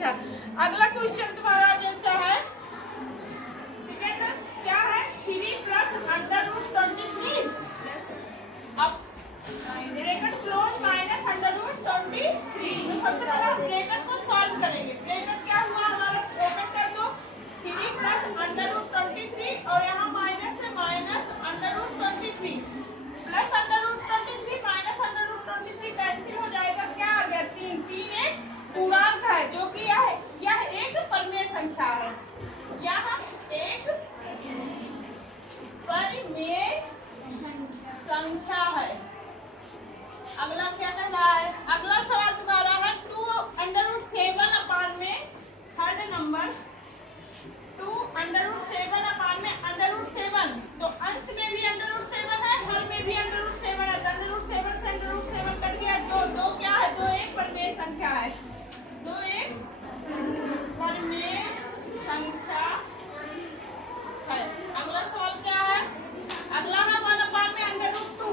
संख्या। अगला क्वेश्चन तुम्हारा जैसा है सेकंड, क्या है 3 प्लस अंडर रूट 23। अब bracket close minus under root 23। तो सबसे पहले हम ब्रैकेट को सॉल्व करेंगे। ब्रैकेट क्या हुआ हमारा, ओपन कर दो 3 प्लस अंडर रूट 23 और यहाँ माइनस से minus under root 23 plus under root 23 minus under root 23 cancel हो जाएगा। क्या आ गया 3। 3 एक पूर्णांक है जो कि यह एक परिमेय संख्या है। यह एक परिमेय संख्या है। अगला क्या कह रहा है, अगला सवाल तुम्हारा है 2 अंडर रूट 7 अपान में थर्ड नंबर 2 अंडर रूट 7 अपान में अंडर रूट 7। तो अंश में भी अंडर रूट 7 है, हर में भी अंडर रूट 7 है। अंडर रूट 7 से अंडर रूट 7 कट गया। 2 क्या है, 2 एक परिमेय संख्या है। 2 एक परिमेय संख्या है। अगला सवाल क्या है, अगला है 1 अपान में अंडर रूट 2।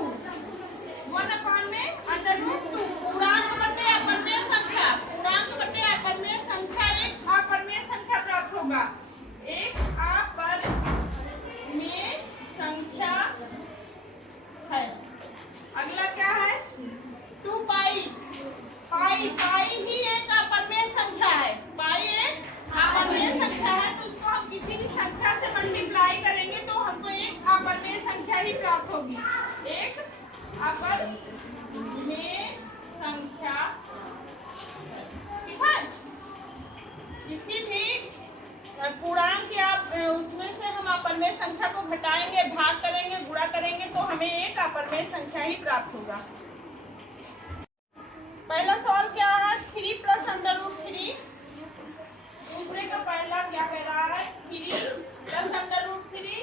1 अपान में अंडर रूट 2 पूर्णांक बटे अपरिमेय संख्या। पूर्णांक बटे अपरिमेय संख्या एक अपरिमेय संख्या प्राप्त होगा। एक अपरिमेय संख्या है। अगला क्या है 2 पाई। पाई ही एक अपरिमेय संख्या है। पाई एक अपरिमेय संख्या है, तो उसको हम किसी भी संख्या से मल्टीप्लाई करेंगे तो हमको एक अपरिमेय संख्या ही प्राप्त होगी। एक अपरिमेय संख्या, ठीक है। किसी भी पूर्णांक या उसमें से हम अपरिमेय संख्या को घटाएंगे, भाग करेंगे, गुणा करेंगे तो हमें एक अपरिमेय संख्या ही प्राप्त होगा। पहला सवाल क्या है 3 प्लस अंडर रूट 3। दूसरे का पहला क्या कह रहा है 3 plus under root 3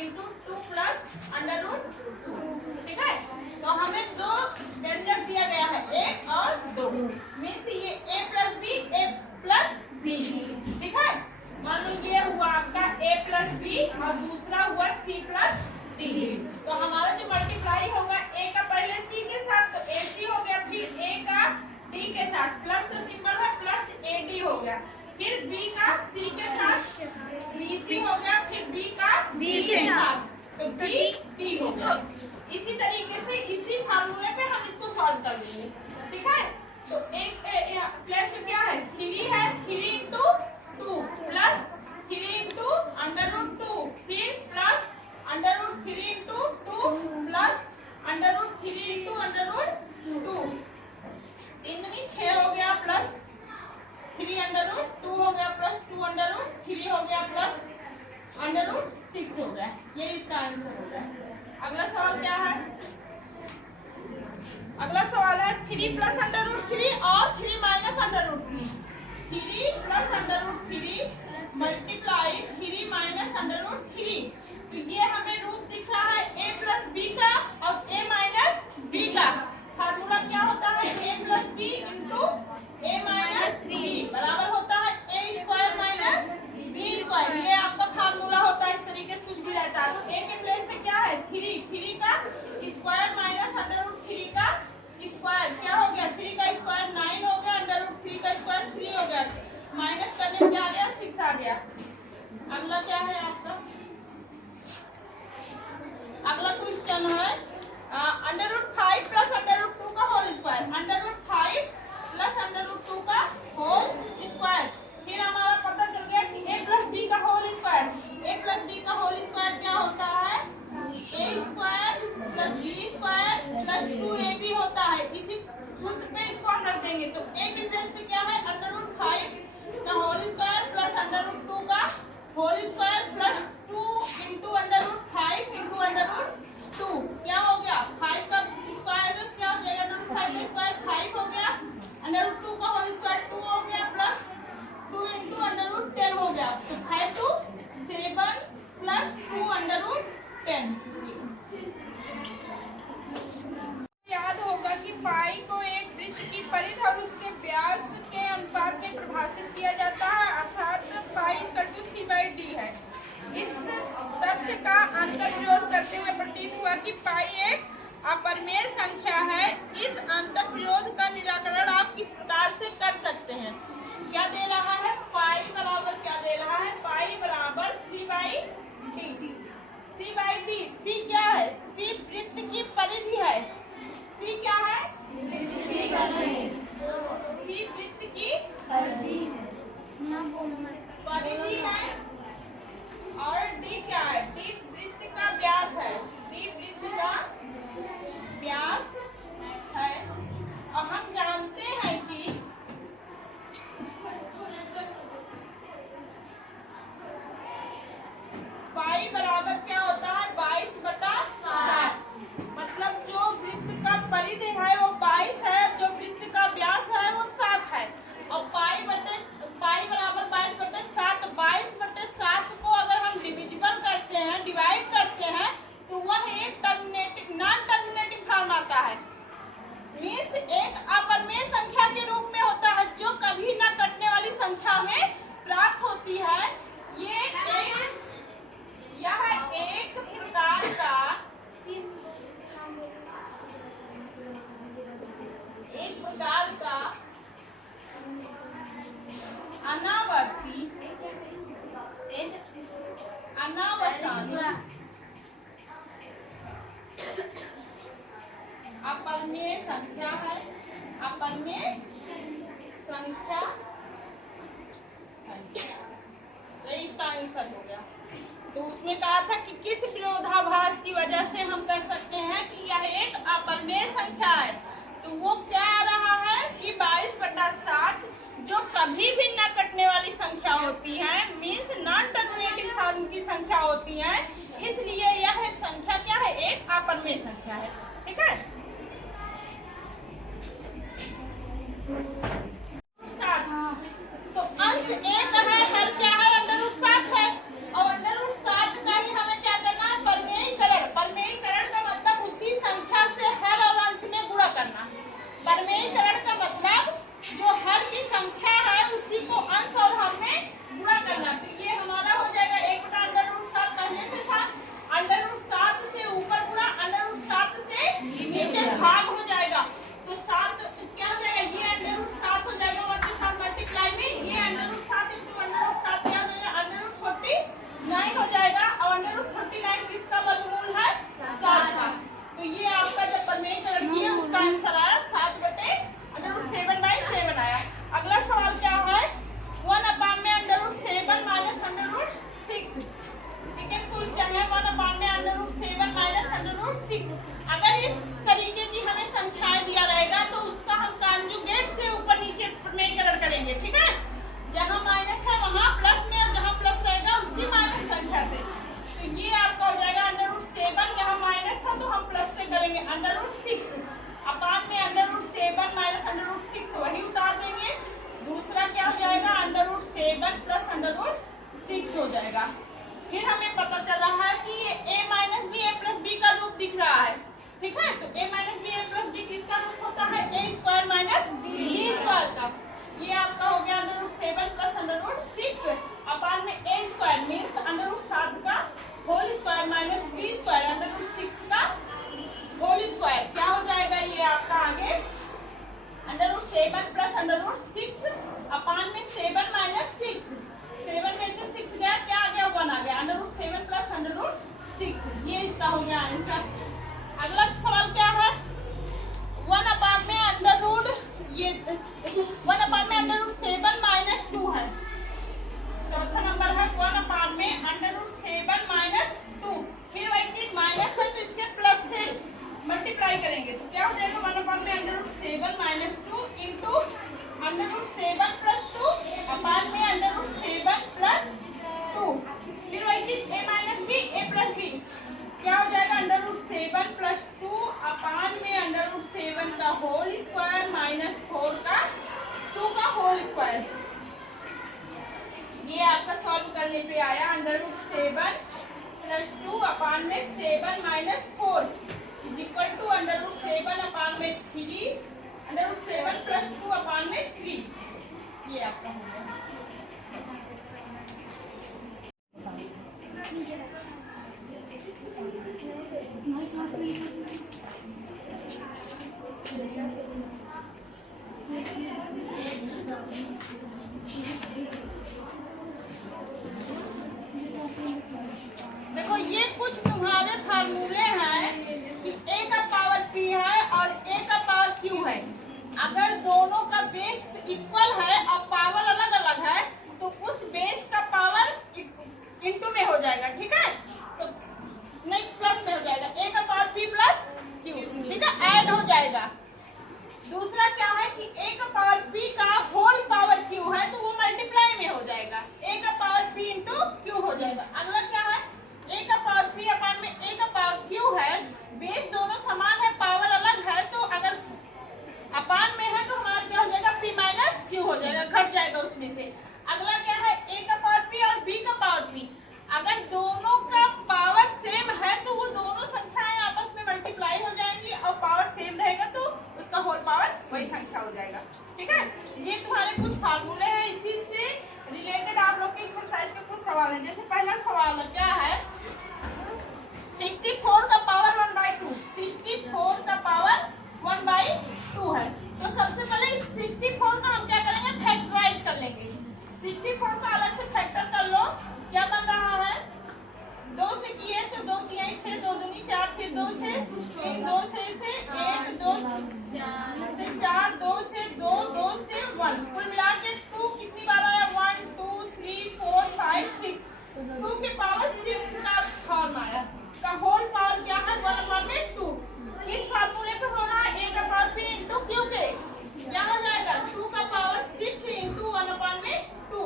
into 2 plus under root 2, ठीक है। तो हमें दो व्यंजक दिया गया है 1 और 2 में से ये a प्लस b, ठीक है। मान लो ये हुआ आपका a प्लस बी और दूसरा हुआ c प्लस d। तो हमारा जो मल्टीप्लाई होगा a का पहले c के साथ तो ac हो गया, फिर a का d के साथ प्लस का सिंबल है प्लस ad हो गया, फिर b का c के साथ bc हो गया, फिर b का d के साथ तो bc हो गया। इसी तरीके से इसी फार्मूले पे हम इसको सॉल्व कर लेंगे, ठीक है। तो एक प्लस में क्या है 3 है, 3 into 2 plus 3 into under root 2 फिर plus under root 3 into 2 plus under root 3 into under root 2। 3 में 6 हो गया प्लस 3 अंडर रूट 2 हो गया प्लस 2 अंडर रूट 3 हो गया प्लस अंडर रूट 6 हो गया। ये इसका आंसर हो गया। अगला सवाल क्या है, अगला सवाल है 3 प्लस अंडर रूट 3 और 3 minus under root 3। 3 plus under root 3 multiply 3 minus under root 3। तो ये हमें रूप दिख रहा है a प्लस बी का और a माइनस बी का। फार्मूला क्या होता है a plus B into a minus B बराबर होता है a square minus B square. ये आपका फार्मूला होता है, इस तरीके से कुछ भी रहता है। तो a के प्लेस में क्या है 3 का स्क्वायर माइनस अंडर रूट 3 का स्क्वायर क्या हो गया 3 का स्क्वायर 9 हो गया, अंडर रूट 3 का स्क्वायर 3 हो गया, माइनस करने में क्या आ गया 6 आ गया। अगला क्या है आपका, अगला क्वेश्चन है under root 5 plus under root 2 का whole square. Under root 5 plus under root 2 का होल स्क्वायर। फिर हमारा पता चल गया कि a प्लस बी का whole square. a plus B का होल स्क्वायर क्या होता है a square plus B square plus 2ab होता है। इसी सूत्र पे इसको हम रख देंगे। तो a के प्लेस पे क्या है अंडर रूट 5 का whole square plus under root 2 का whole square plus 2 into under root 5 into under root 2 क्या हो गया 5 का स्क्वायर क्या हो जाएगा अंडर रूट 5 का स्क्वायर 5 हो गया, अंडर रूट 2 का होल स्क्वायर 2 हो गया प्लस 2 इंटू अंडर रूट 10 हो गया। तो 5 to 7 प्लस 2 अंडर रूट 10। याद होगा कि पाई को एक वृत्त की परिधि और उसके व्यास के अनुपात में परिभाषित किया जाता है, अर्थात पाई c/d है। इस तथ्य का अंतर्विरोध करते हुए प्रतीत हुआ कि पाई एक अपरिमेय संख्या है। इस अंतर्विरोध का निराकरण आप किस प्रकार से कर सकते हैं, क्या C बाई डी। C क्या है? C वृत्त की परिधि है। C क्या है? C वृत्त की परिधि है। और D क्या है? D वृत्त का व्यास है। D वृत्त का व्यास है। और हम जानते हैं कि पाई बराबर क्या होता है? 22/7। मतलब जो वृत्त का परिधि है वो 22 है, जो वृत्त का व्यास है वो 7 है। और पाई बराबर 22/7। 22/7 को अगर हम डिविजिबल करते हैं, डिवाइड करते हैं, तो वह एक नॉन टर्मिनेटिव फॉर्म आता है। मीन्स एक अपरिमेय संख्या के रूप में होता है, जो कभी न कटने वाली संख्या में प्राप्त होती है। यह एक प्रकार का अनावर्ती अनावसानी अपरिमेय संख्या है। अपरिमेय संख्या तो इसका आंसर हो गया। तो उसमें कहा था कि किस विरोधाभास की वजह से हम कह सकते हैं कि यह एक अपरिमेय संख्या है। तो वो क्या आ रहा है कि 22/7 जो कभी भी न कटने वाली संख्या होती है, मीन्स नॉन टर्मिनेटिव फॉर्म की संख्या होती है, इसलिए यह संख्या क्या है? एक अपरिमेय संख्या है। ठीक है। 7 तो अंश एक है, हर क्या है? √7 है। और √7 का ही हमें क्या करना है? परिमेयीकरण। परिमेयीकरण का मतलब उसी संख्या से हर और अंश में गुणा करना। परिमेयीकरण का मतलब जो हर की संख्या है उसी को अंश और हर में गुणा करना। तो ये हमारा हो जाएगा 1/√7 पहले से था। √7 से ऊपर गुणा, √7 से नीचे भाग हो जाएगा। तो 7 क्या हो जाएगा? ये √7 हो जाएगा 1 के साथ मल्टीप्लाई में। ये √7 × √7 क्या हो जाएगा? √49 हो जाएगा। और √49 किसका वर्गमूल है? 7 का। तो ये आपका जब परिमेयीकरण किया उसका आंसर आया 7/√7/7 आया। अगला सवाल क्या है? 1/√7 - √6। सेकेंड क्वेश्चन है 1/√7 - √6। अगर इस तरीके की हमें संख्याएं दिया रहेगा तो उसका हम कॉन्जुगेट से ऊपर नीचे परिमेयीकरण करेंगे। ठीक है। जहां माइनस है वहां प्लस में, और जहां प्लस रहेगा उसकी माइनस संख्या से। तो ये आपका हो जाएगा √7। यहाँ माइनस था तो हम प्लस से करेंगे। √6 अपान में √7 - √6 वही उतार देंगे। दूसरा क्या हो जाएगा? √7 + √6 हो जाएगा। फिर हमें पता चला है कि a - b a + b का रूप दिख रहा है। ठीक है। तो a - b a + b किसका रूप होता है? a² - b² का। ये आपका हो गया √7 + √6 अपान में a² मीन्स √7 का होल स्क्वायर माइनस b² √6 का होल स्क्वायर। क्या हो जाएगा? ये आपका आगे √7 + √6 अपान में 7 - 6। 7 में से 6 गया, क्या आ गया? 1 आ गया। √7 + √6 ये इसका हो गया आंसर। अगला सवाल क्या है? 1/√7 -2 है। चौथा नंबर है 1/√7 - 2। फिर वही चीज माइनस है तो इसके प्लस से मल्टीप्लाई करेंगे तो क्या हो जाएगा? 1/√7 - 2 इंटू √7 + 2 अपान में √7 + 2। फिर वही चीज a - b a + b क्या हो जाएगा? √7 + 2 अपान में √7 का होल स्क्वायर माइनस 4 का 2 का होल स्क्वायर। ये आपका सॉल्व करने पे आया √7 + 2 अपान में 7 - 4 = √7 अपान में 3 √7 + 2 अपान में 3। ये आपका हो गया। देखो ये कुछ अगर दोनों का बेस इक्वल है और पावर अलग अलग है तो उस बेस का पावर इंटू में हो जाएगा, ठीक है, तो नहीं प्लस में हो जाएगा, ए का पावर बी प्लस क्यू, ठीक है, ऐड हो जाएगा। दूसरा क्या है कि ए का पावर बी का होल पावर क्यू है तो वो मल्टीप्लाई में हो जाएगा, ए का पावर बी इंटू क्यू हो जाएगा। अगला क्या है, ए का पावर बी अपान में ए का पावर क्यू है, बेस दोनों समान है, पावर अलग है, तो अगर अपान में है तो हमारा क्या हो जाएगा, पी माइनस क्यू हो जाएगा, घट जाएगा उसमें से। अगला क्या है, ए का पावर पी और बी का पावर पी, अगर दोनों का पावर सेम है तो वो दोनों संख्याएं आपस में मल्टीप्लाई हो जाएंगी और पावर सेम रहेगा तो उसका होल पावर वही संख्या हो जाएगा, ठीक है। ये तुम्हारे कुछ फार्मूले हैं, इसी से रिलेटेड आप लोग के एक्सरसाइज के कुछ सवाल हैं। जैसे पहला सवाल क्या है, 64 का पावर 1/2, 64 का पावर 1/2 है, तो सबसे पहले इस 64 का हम क्या करेंगे, फैक्टराइज कर लेंगे। 64 का अलग से फैक्टर कर लो, क्या बन रहा है, 2 से किए तो 2 किए 6, 2 दूनी 4, फिर 2 से 16, 2 से 8, 2 से 4, 2 से 2, 2 से 1, कुल मिला के 2 कितनी बार आया, 1 2 3 4 5 6, 2 के पावर 6 का फॉर्म आया, का होल पावर क्या है, 1/2। इस फार्मूले पे हो रहा है ए का पावर p इंटू क्यू के, क्या हो जाएगा, 2 का पावर 6 इंटू 1/2, तो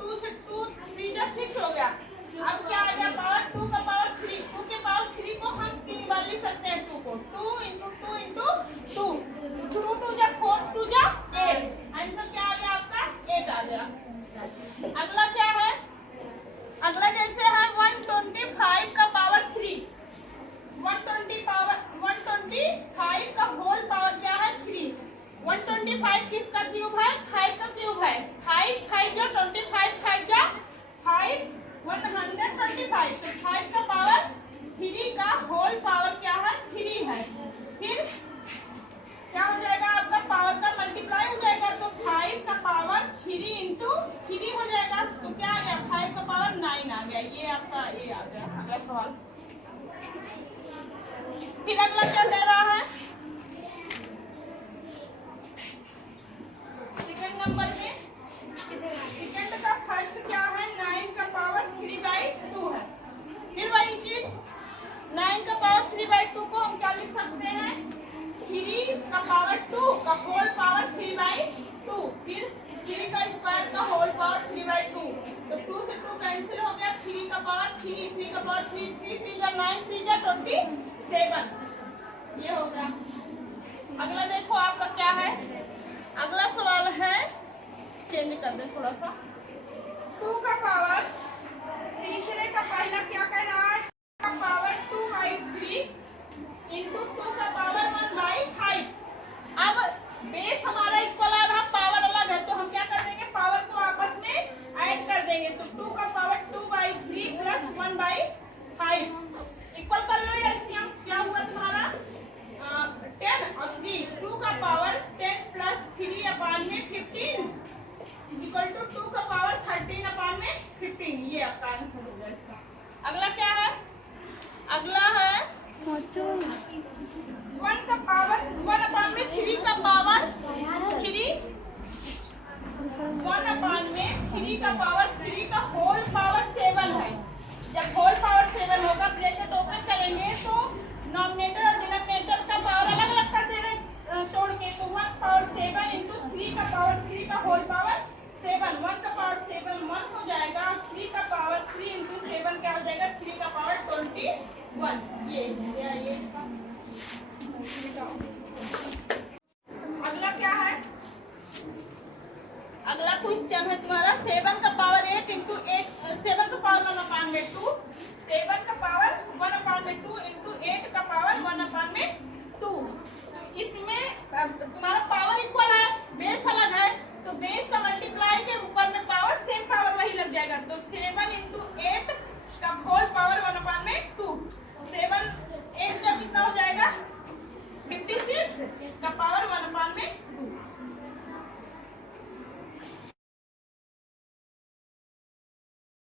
2 से 2 3 जा 6 हो गया। अब क्या आ गया पावर, 2 का पावर 3, 2 के पावर 3 को हम 3 बार लिख सकते हैं, 2 को 2 इंटू 2 इंटू 2, 2 2 जा 4, 2 जा 8, आंसर क्या आ गया आपका 8 आ गया। अगला क्या है, अगला जैसे है 125 का पावर 3, 125 का होल पावर क्या है 3, 125 किसका क्यूब है, 5 का क्यूब है, 5 5 जा 25, 5 जा 5, 125, तो 5 का पावर 3 का होल पावर क्या है 3 है, फिर क्या हो जाएगा आपका पावर का मल्टीप्लाई हो जाएगा, तो 5 का पावर 3 इंटू 3 हो जाएगा, तो क्या आ गया 5 का पावर 9 आ गया, ये आपका ये आ गया। अगला सवाल, फिर अगला क्या कह रहा है, सेकंड नंबर में, सेकंड का फर्स्ट क्या है, 9 का पावर 3/2 है, फिर वही चीज 9 का पावर 3/2 को हम क्या लिख सकते हैं, 3 का पावर 2 का होल पावर 3/2, फिर 3 का स्क्वायर का होल पावर 3/2, तो 2 से 2 कैंसिल हो गया, 3 का पावर 3, 3 का पावर 3, 3 3 जा 9, 3 जा 27, ये हो गया। अगला देखो आपका क्या है, अगला सवाल है, चेंज कर दे थोड़ा सा, 2 का पावर, तीसरे का पहला क्या कह रहा है, का पावर 2/3 इंटू 2 का पावर 1/5। अब बेस हमारा इक्वल आ रहा, पावर अलग है, तो हम क्या कर देंगे, पावर को आपस में ऐड कर देंगे, तो 2 का पावर 2/3 प्लस 1/5 इक्वल कर लो एलसीएम, क्या हुआ तुम्हारा 10 और 3, 2 का पावर 10 प्लस 3/15 इक्वल टू 2 का पावर 13/15, ये आपका आंसर हो जाएगा। अगला क्या है, अगला है 1 का पावर 1/3 का पावर 3, 1/3 का पावर 3 का होल पावर 7 है, जब होल पावर 7 होगा ब्रैकेट ओपन करेंगे तो नॉमिनेटर और डिनोमिनेटर का पावर अलग अलग कर देंगे तोड़ के, तो 1 पावर 7 इंटू 3 का पावर 3 का होल पावर 7, 1 का पावर 7 1 हो जाएगा, 3 का पावर 3 इंटू 7 क्या हो जाएगा, 3 का पावर 21, ये अगला क्या है, अगला क्वेश्चन है तुम्हारा 7 का पावर 8 इंटू 8, 7 का पावर 1/2, 7 का पावर 1/2 इंटू 8 का पावर 1/2, इसमें तुम्हारा